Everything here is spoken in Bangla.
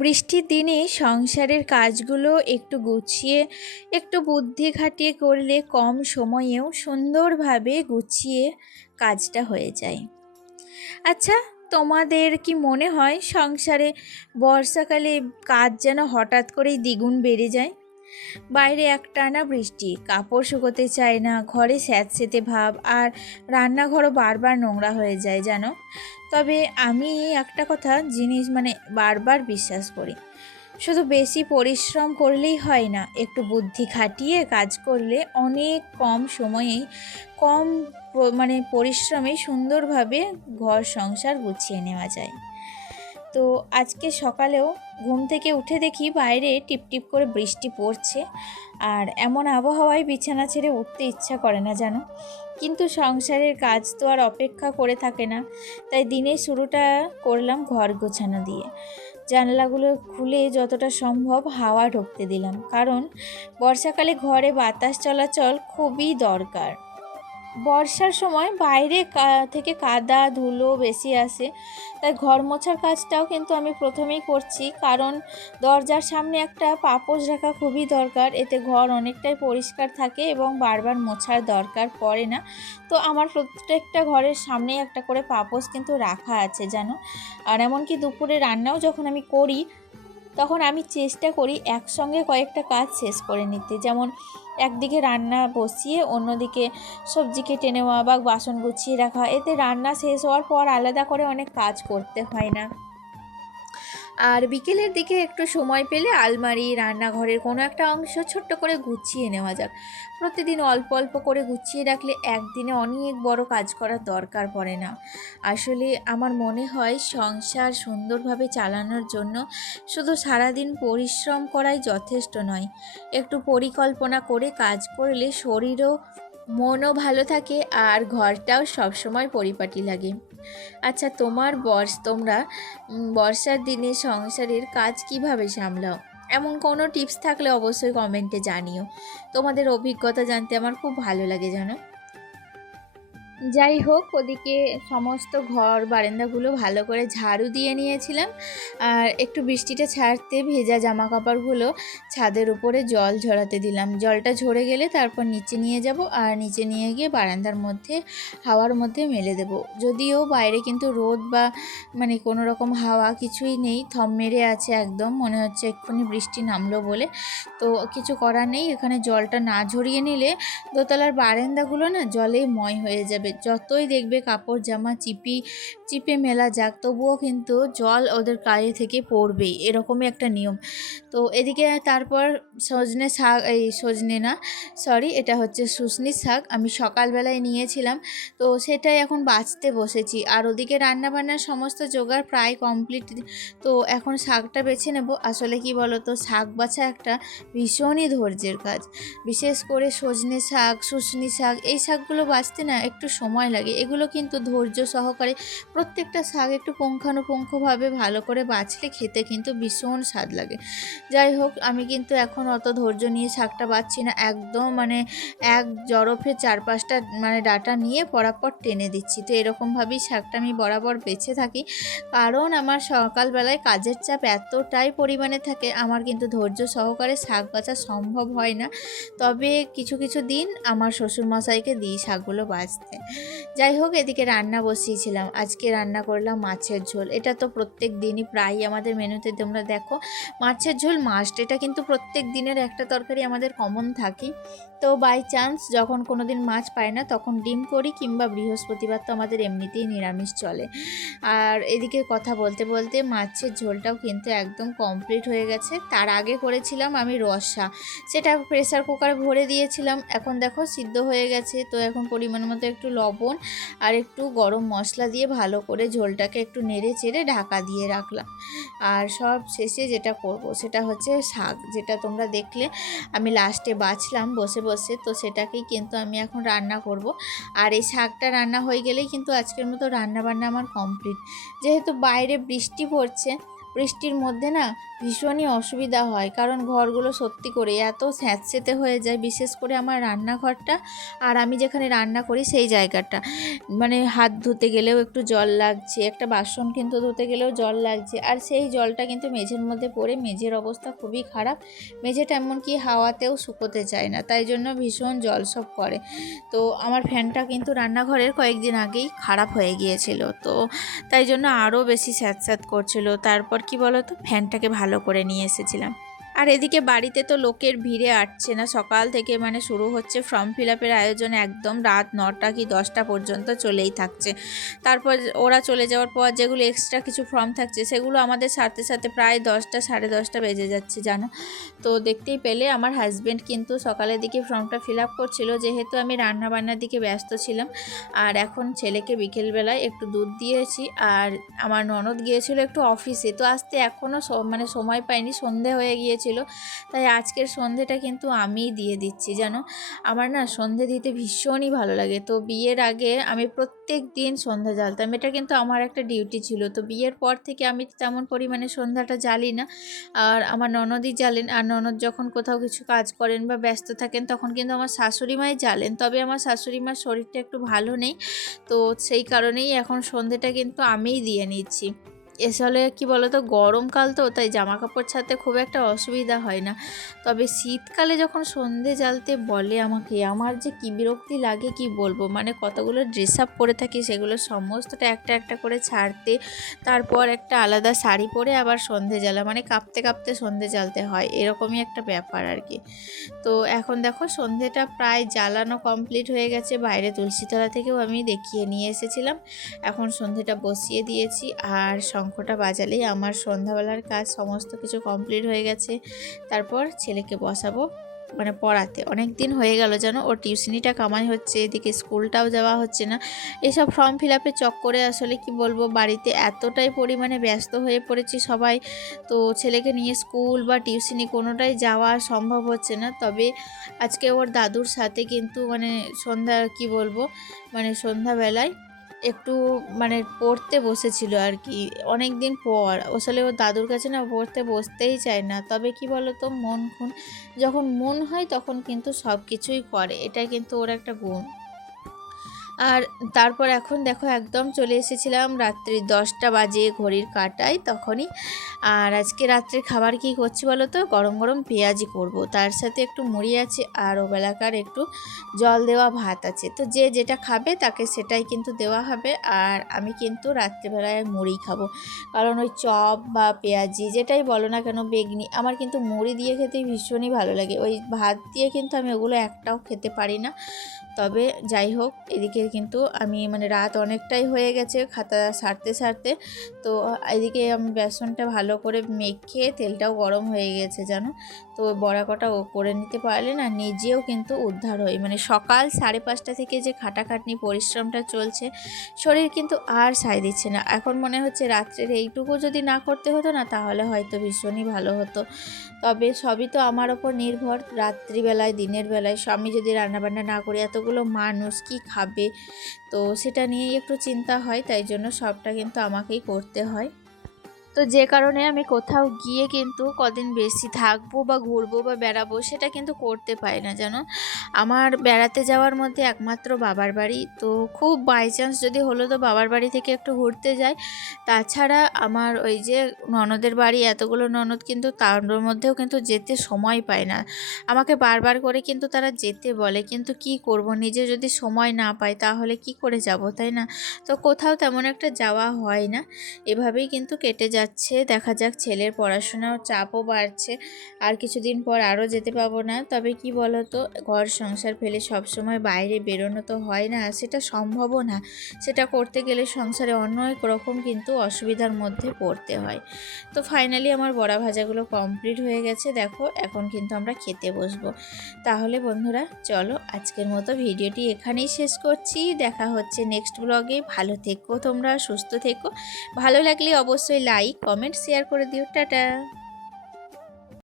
বৃষ্টির দিনে সংসারের কাজগুলো একটু গুছিয়ে একটু বুদ্ধি খাটিয়ে করলে কম সময়েও সুন্দরভাবে গুছিয়ে কাজটা হয়ে যায়। আচ্ছা, তোমাদের কি মনে হয় সংসারে বর্ষাকালে কাজ যেন হঠাৎ করেই দ্বিগুণ বেড়ে যায়? বাইরে একটানা বৃষ্টি, কাপড় শুকোতে চায় না, ঘরে স্যাঁতসেঁতে ভাব, আর রান্নাঘরও বারবার নোংরা হয়ে যায় জানো। তবে আমি একটা কথা বারবার বিশ্বাস করি, শুধু বেশি পরিশ্রম করলেই হয় না, একটু বুদ্ধি খাটিয়ে কাজ করলে অনেক কম সময়েই কম পরিশ্রমে সুন্দরভাবে ঘর সংসার গুছিয়ে নেওয়া যায়। তো আজকে সকালেও ঘুম থেকে উঠে দেখি বাইরে টিপটিপ করে বৃষ্টি পড়ছে, আর এমন আবহাওয়ায় বিছানা ছেড়ে উঠতে ইচ্ছা করে না জানো। কিন্তু সংসারের কাজ তো আর অপেক্ষা করে থাকে না, তাই দিনের শুরুটা করলাম ঘর গোছানো দিয়ে। জানলাগুলো খুলে যতটা সম্ভব হাওয়া ঢুকতে দিলাম, কারণ বর্ষাকালে ঘরে বাতাস চলাচল খুবই দরকার। বর্ষার সময় বাইরে থেকে কাদা ধুলো বেশি আসে, তাই ঘর মোছার কাজটাও কিন্তু আমি প্রথমেই করছি, কারণ দরজার সামনে একটা পাপোশ রাখা খুবই দরকার। এতে ঘর অনেকটাই পরিষ্কার থাকে এবং বারবার মোছার দরকার পড়ে না। তো আমার প্রত্যেকটা ঘরের সামনেই একটা করে পাপোশ কিন্তু রাখা আছে জানো। আর এমনকি দুপুরে রান্নাও যখন আমি করি, তখন আমি চেষ্টা করি একসঙ্গে কয়েকটা কাজ শেষ করে নিতে। যেমন একদিকে রান্না বসিয়ে অন্যদিকে সবজি কেটে নেওয়া বা বাসন গুছিয়ে রাখা, এতে রান্না শেষ হওয়ার পর আলাদা করে অনেক কাজ করতে হয় না। আর বিকেলের দিকে একটু সময় পেলে আলমারি, রান্নাঘরের কোনো একটা অংশ ছোট্ট করে গুছিয়ে নেওয়া যাক। প্রতিদিন অল্প অল্প করে গুছিয়ে রাখলে একদিনে অনেক বড় কাজ করার দরকার পড়ে না। আসলে আমার মনে হয় সংসার সুন্দরভাবে চালানোর জন্য শুধু সারাদিন পরিশ্রম করাই যথেষ্ট নয়, একটু পরিকল্পনা করে কাজ করলে শরীরও মনও ভালো থাকে আর ঘরটাও সবসময় পরিপাটি লাগে। আচ্ছা, তোমরা বর্ষার দিনে সংসারের কাজ কিভাবে সামলাও? এমন কোনো টিপস থাকলে অবশ্যই কমেন্টে জানিও। তোমাদের অভিজ্ঞতা জানতে আমার খুব ভালো লাগে জানো। যাই হোক, ওদিকে সমস্ত ঘর বারান্দাগুলো ভালো করে ঝাড়ু দিয়ে নিয়েছিলাম, আর একটু বৃষ্টিটা ছাড়তে ভেজা জামা কাপড়গুলো ছাদের উপরে জল ঝরাতে দিলাম। জলটা ঝরে গেলে তারপর নিচে নিয়ে যাব, আর নিচে নিয়ে গিয়ে বারান্দার মধ্যে হাওয়ার মধ্যে মেলে দেব। যদিও বাইরে কিন্তু রোদ বা কোনো রকম হাওয়া কিছুই নেই, থম মেরে আছে, একদম মনে হচ্ছে এক্ষুনি বৃষ্টি নামলো বলে। তো কিছু করার নেই, এখানে জলটা না ঝরিয়ে নিলে দোতলার বারান্দাগুলো না জলে ময় হয়ে যাবে। যতই দেখবে কাপড় জামা চিপে মেলা যাক, তবুও কিন্তু জল ওদের গায়ে থেকে পড়বেই, এরকমই একটা নিয়ম। তো এদিকে তারপর এটা হচ্ছে শুশনি শাক, আমি সকালবেলায় নিয়েছিলাম, তো সেটাই এখন বাছতে বসেছি। আর ওদিকে রান্নাবান্নার সমস্ত জোগাড় প্রায় কমপ্লিট। তো এখন শাকটা বেছে নেব। আসলে কি বলো তো, শাক বাছা একটা ভীষণই ধৈর্যের কাজ। বিশেষ করে সজনে শাক, শুশনি শাক, এই শাকগুলো বাছতে না একটু সময় লাগে। এগুলো কিন্তু ধৈর্য সহকারে প্রত্যেকটা শাক একটু পুঙ্খানুপুঙ্খভাবে ভালো করে বাছলে খেতে কিন্তু ভীষণ স্বাদ লাগে। যাই হোক, আমি কিন্তু এখন অত ধৈর্য নিয়ে শাকটা বাছছি না, একদম এক জরফে 4-5টা ডাঁটা নিয়ে পরাপর টেনে দিচ্ছি। তো এরকমভাবেই শাকটা আমি বরাবর বেছে থাকি, কারণ আমার সকালবেলায় কাজের চাপ এতটাই পরিমাণে থাকে, আমার কিন্তু ধৈর্য সহকারে শাক বাছা সম্ভব হয় না। তবে কিছু কিছু দিন আমার শ্বশুরমশাইকে দিই শাকগুলো বাছতে। যাই হোক, এদিকে রান্না বসিয়েছিলাম। আজকে রান্না করলাম মাছের ঝোল। এটা তো প্রত্যেক দিনই প্রায় আমাদের মেনুতে তোমরা দেখো মাছের ঝোল মাস্ট। এটা কিন্তু প্রত্যেক দিনের একটা তরকারি আমাদের কমন থাকে। তো বাই চান্স যখন কোনো দিন মাছ পাই না, তখন ডিম করি, কিংবা বৃহস্পতিবার তো আমাদের এমনিতেই নিরামিষ চলে। আর এদিকে কথা বলতে বলতে মাছের ঝোলটাও কিন্তু একদম কমপ্লিট হয়ে গেছে। তার আগে করেছিলাম আমি রসা, সেটা প্রেসার কুকারে ভরে দিয়েছিলাম। এখন দেখো সিদ্ধ হয়ে গেছে। তো এখন পরিমাণ মতো একটু লবণ আর একটু গরম মশলা দিয়ে ভালো করে ঝোলটাকে একটু নেড়ে চেড়ে ঢাকা দিয়ে রাখলাম। আর সব শেষে যেটা করব সেটা হচ্ছে শাক, যেটা তোমরা দেখলে আমি লাস্টে বাছলাম বসে বসে। তো সেটাকেই কিন্তু আমি এখন রান্না করব। আর এই শাকটা রান্না হয়ে গেলেই কিন্তু আজকের মতো রান্না বান্না আমার কমপ্লিট। যেহেতু বাইরে বৃষ্টি পড়ছে, বৃষ্টির মধ্যে না ভীষণই অসুবিধা হয়, কারণ ঘরগুলো সত্যি করে এত স্যাঁতসেঁতে হয়ে যায়, বিশেষ করে আমার রান্নাঘরটা আর আমি যেখানে রান্না করি সেই জায়গাটা। মানে হাত ধুতে গেলেও একটু জল লাগছে, একটা বাসন কিন্তু ধুতে গেলেও জল লাগছে, আর সেই জলটা কিন্তু মেঝের মধ্যে পড়ে মেঝের অবস্থা খুবই খারাপ। মেঝেটা এমনকি হাওয়াতেও শুকোতে চায় না, তাই জন্য ভীষণ জলসব করে। তো আমার ফ্যানটা কিন্তু রান্নাঘরের কয়েকদিন আগেই খারাপ হয়ে গিয়েছিল, তো তাই জন্য আরও বেশি স্যাঁতস্যাঁত করছিল। তারপর কি বলো তো, ফ্যানটাকে ভালো করে নিয়ে এসেছিলাম। আর এদিকে বাড়িতে তো লোকের ভিড়ে আটছে না, সকাল থেকে মানে শুরু হচ্ছে ফর্ম ফিল আপের আয়োজন, একদম রাত 9টা কি 10টা পর্যন্ত চলেই থাকছে। তারপর ওরা চলে যাওয়ার পর যেগুলো এক্সট্রা কিছু ফর্ম থাকছে সেগুলো আমাদের সাথে সাথে প্রায় 10টা 10:30 বেজে যাচ্ছে জানো। তো দেখতেই পেলে আমার হাজব্যান্ড কিন্তু সকালের দিকে ফর্মটা ফিল আপ করছিল, যেহেতু আমি রান্না বান্নার দিকে ব্যস্ত ছিলাম। আর এখন ছেলেকে বিকেলবেলায় একটু দুধ দিয়েছি, আর আমার ননদ গিয়েছিল একটু অফিসে, তো আসতে এখনও মানে সময় পাইনি, সন্ধে হয়ে গিয়েছিল। তাই আজকের সন্ধেটা কিন্তু আমিই দিয়ে দিচ্ছি জানো। আমার না সন্ধে দিতে ভীষণই ভালো লাগে। তো বিয়ের আগে আমি প্রত্যেক দিন সন্ধ্যা জ্বালতাম, এটা কিন্তু আমার একটা ডিউটি ছিল। তো বিয়ের পর থেকে আমি তেমন পরিমাণে সন্ধ্যাটা জ্বালি না, আর আমার ননদই জ্বালেন। আর ননদ যখন কোথাও কিছু কাজ করেন বা ব্যস্ত থাকেন তখন কিন্তু আমার শাশুড়ি মাই জ্বালেন। তবে আমার শাশুড়ি মার শরীরটা একটু ভালো নেই, তো সেই কারণেই এখন সন্ধেটা কিন্তু আমিই দিয়ে নিচ্ছি। আসলে কি বলতো, গরমকাল তো, তাই জামা কাপড় ছাড়তে খুব একটা অসুবিধা হয় না। তবে শীতকালে যখন সন্ধে জ্বালতে বলে আমাকে, আমার যে কী বিরক্তি লাগে কি বলবো। মানে কতগুলো ড্রেস আপ পরে থাকি, সেগুলো সমস্তটা একটা একটা করে ছাড়তে, তারপর একটা আলাদা শাড়ি পরে আবার সন্ধে জ্বালা, মানে কাঁপতে কাঁপতে সন্ধে জ্বালতে হয়, এরকমই একটা ব্যাপার আর কি। তো এখন দেখো সন্ধেটা প্রায় জ্বালানো কমপ্লিট হয়ে গেছে, বাইরে তুলসীতলা থেকেও আমি দেখিয়ে নিয়ে এসেছিলাম। এখন সন্ধেটা বসিয়ে দিয়েছি, আর শঙ্খটা বাজালেই আমার সন্ধ্যাবেলার কাজ সমস্ত কিছু কমপ্লিট হয়ে গেছে। তারপর ছেলেকে বসাবো মানে পড়াতে। অনেক দিন হয়ে গেল যেন ওর টিউশনিটা কামাই হচ্ছে, এদিকে স্কুলটাও যাওয়া হচ্ছে না। এসব ফর্ম ফিল আপে চক্করে আসলে কি বলবো, বাড়িতে এতটাই পরিমাণে ব্যস্ত হয়ে পড়েছি সবাই, তো ছেলেকে নিয়ে স্কুল বা টিউশনি কোনোটাই যাওয়া সম্ভব হচ্ছে না। তবে আজকে ওর দাদুর সাথে কিন্তু মানে সন্ধ্যা কি বলবো, মানে সন্ধ্যাবেলায় একটু মানে পড়তে বসেছিল আর কি, অনেক দিন পর। আসলে ওর দাদুর কাছে না পড়তে বসতেই চায় না, তবে কি বলো তো, মন খুন যখন মন হয় তখন কিন্তু সব কিছুই করে, এটা কিন্তু ওর একটা গুণ। আর তারপর এখন দেখো একদম চলে এসেছিলাম রাত্রি 10টা বাজে ঘড়ির কাঁটায় তখনই। আর আজকে রাত্রে খাবার কি করছি বলো তো, গরম গরম পেঁয়াজি করব, তার সাথে একটু মুড়ি আছে, আর ওবেলাকার একটু জল দেওয়া ভাত আছে। তো যে যেটা খাবে তাকে সেটাই কিন্তু দেওয়া হবে, আর আমি কিন্তু রাত্রিবেলায় মুড়ি খাবো, কারণ ওই চপ বা পেঁয়াজি যেটাই বলো না কেন, বেগনি, আমার কিন্তু মুড়ি দিয়ে খেতে ভীষণই ভালো লাগে। ওই ভাত দিয়ে কিন্তু আমি ওগুলো একটাও খেতে পারি না। তবে যাই হোক, এদিকে কিন্তু আমি মানে রাত অনেকটাই হয়ে গেছে খাতা সারতে সারতে। তো এদিকে আমি বেসনটা ভালো করে মেখে, তেলটাও গরম হয়ে গেছে জানো। তো বড়া কটা ও করে নিতে পারলে না নিজেও কিন্তু উদ্ধার হই। মানে সকাল 5:30 থেকে যে খাটাখাটনি পরিশ্রমটা চলছে, শরীর কিন্তু আর সায় দিচ্ছে না। এখন মনে হচ্ছে রাত্রের এইটুকু যদি না করতে হতো না, তাহলে হয়তো ভীষণই ভালো হতো। তবে সবই তো আমার ওপর নির্ভর, রাত্রিবেলায় দিনের বেলায় আমি যদি রান্নাবান্না না করি, এতগুলো মানুষ কি খাবে, তো সেটা নিয়েই একটু চিন্তা হয়, তাই জন্য সবটা কিন্তু আমাকেই করতে হয়। তো যে কারণে আমি কোথাও গিয়ে কিন্তু কদিন বেশি থাকবো বা ঘুরবো বা বেড়াবো সেটা কিন্তু করতে পারি না জানো। আমার বেড়াতে যাওয়ার মধ্যে একমাত্র বাবার বাড়ি, তো খুব বাই চান্স যদি হলো তো বাবার বাড়ি থেকে একটু ঘুরতে যাই। তাছাড়া আমার ওই যে ননদের বাড়ি, এতগুলো ননদ কিন্তু তার মধ্যেও কিন্তু যেতে সময় পায় না। আমাকে বারবার করে কিন্তু তারা যেতে বলে, কিন্তু কি করব, নিজে যদি সময় না পাই তাহলে কি করে যাব, তাই না? তো কোথাও তেমন একটা যাওয়া হয় না, এভাবেই কিন্তু কেটে যাচ্ছে। দেখা যাক, ছেলের পড়াশোনার চাপও বাড়ছে, আর কিছুদিন পর আরও যেতে পাবো না। তবে কি বলো তো, ঘর সংসার ফেলে সবসময় বাইরে বেরোনো তো হয় না, সেটা সম্ভবও না। সেটা করতে গেলে সংসারে অনেক রকম কিন্তু অসুবিধার মধ্যে পড়তে হয়। তো ফাইনালি আমার বড়া ভাজাগুলো কমপ্লিট হয়ে গেছে দেখো, এখন কিন্তু আমরা খেতে বসবো। তাহলে বন্ধুরা চলো, আজকের মতো ভিডিওটি এখানেই শেষ করছি। দেখা হচ্ছে নেক্সট ব্লগে। ভালো থেকো তোমরা, সুস্থ থেকো। ভালো লাগলে অবশ্যই লাইক, কমেন্ট, শেয়ার করে দিও। টাটা।